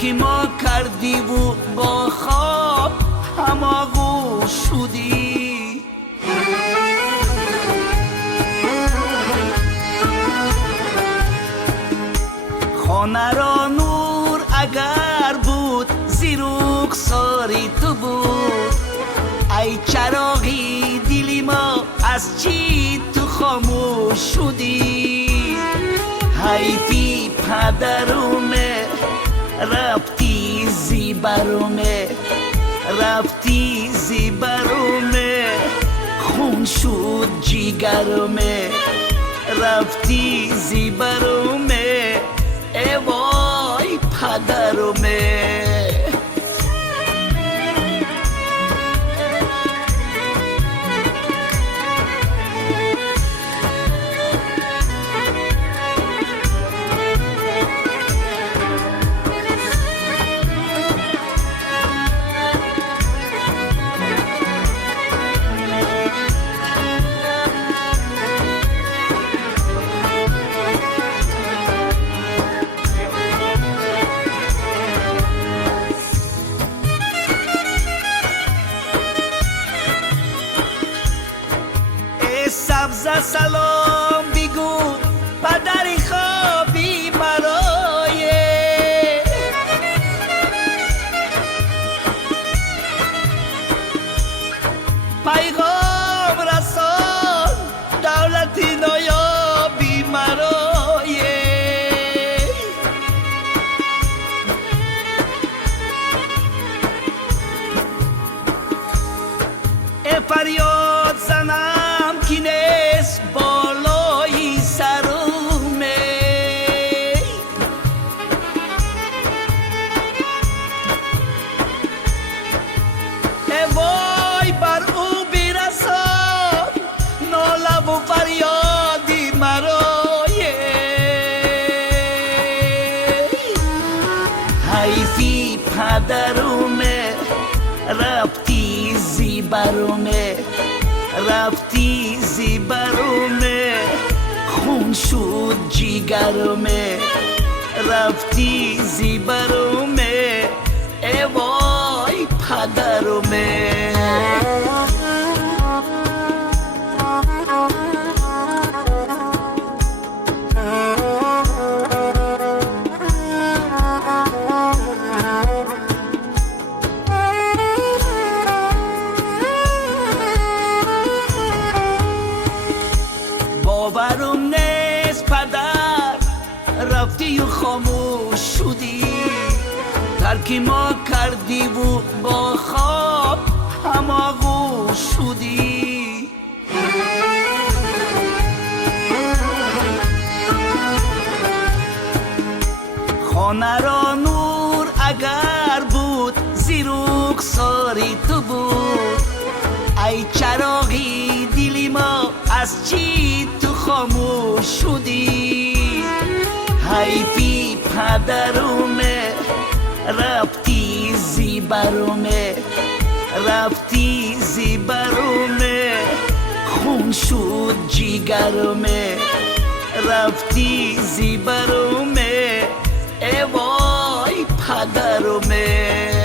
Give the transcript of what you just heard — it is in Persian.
ترکی ما کردی و با خواب هماغوش شدی. خانه را نور اگر بود زیروک ساری تو بود. ای چراغی دلی ما از چی تو خاموش شدی. حیفی پدرومه رفتی زیبرومه، رفتی زیبرومه، خون شد جیگرومه، رفتی زیبرومه، ای وای پدرومه. سبز سلام بگو پدری خوابی برای پیغام رسان دولتی نایابی مرای. ای فریاد زنم کی نیست بالای سرومه. ای وای بر او برسان ناله و فریادی مرای. حیفی پدرومه رفتی زیبرومه، رفتی زیبرومه، خون شد جیگرومه، رفتی زیبرومه، ای وای پدرومه. باورم نیست پدر رفتی و خاموش شدی. ترکی ما کردی و با خواب هماغوش شدی. خانه را نور اگر بود زیروک ساری تو بود. ای چراغی دلی ما از چی تو خاموش شدی. حیفی پدرومه رفتی زیبرومه، رفتی زیبرومه، خون شد جیگرومه، رفتی زیبرومه، ای وای پدرومه.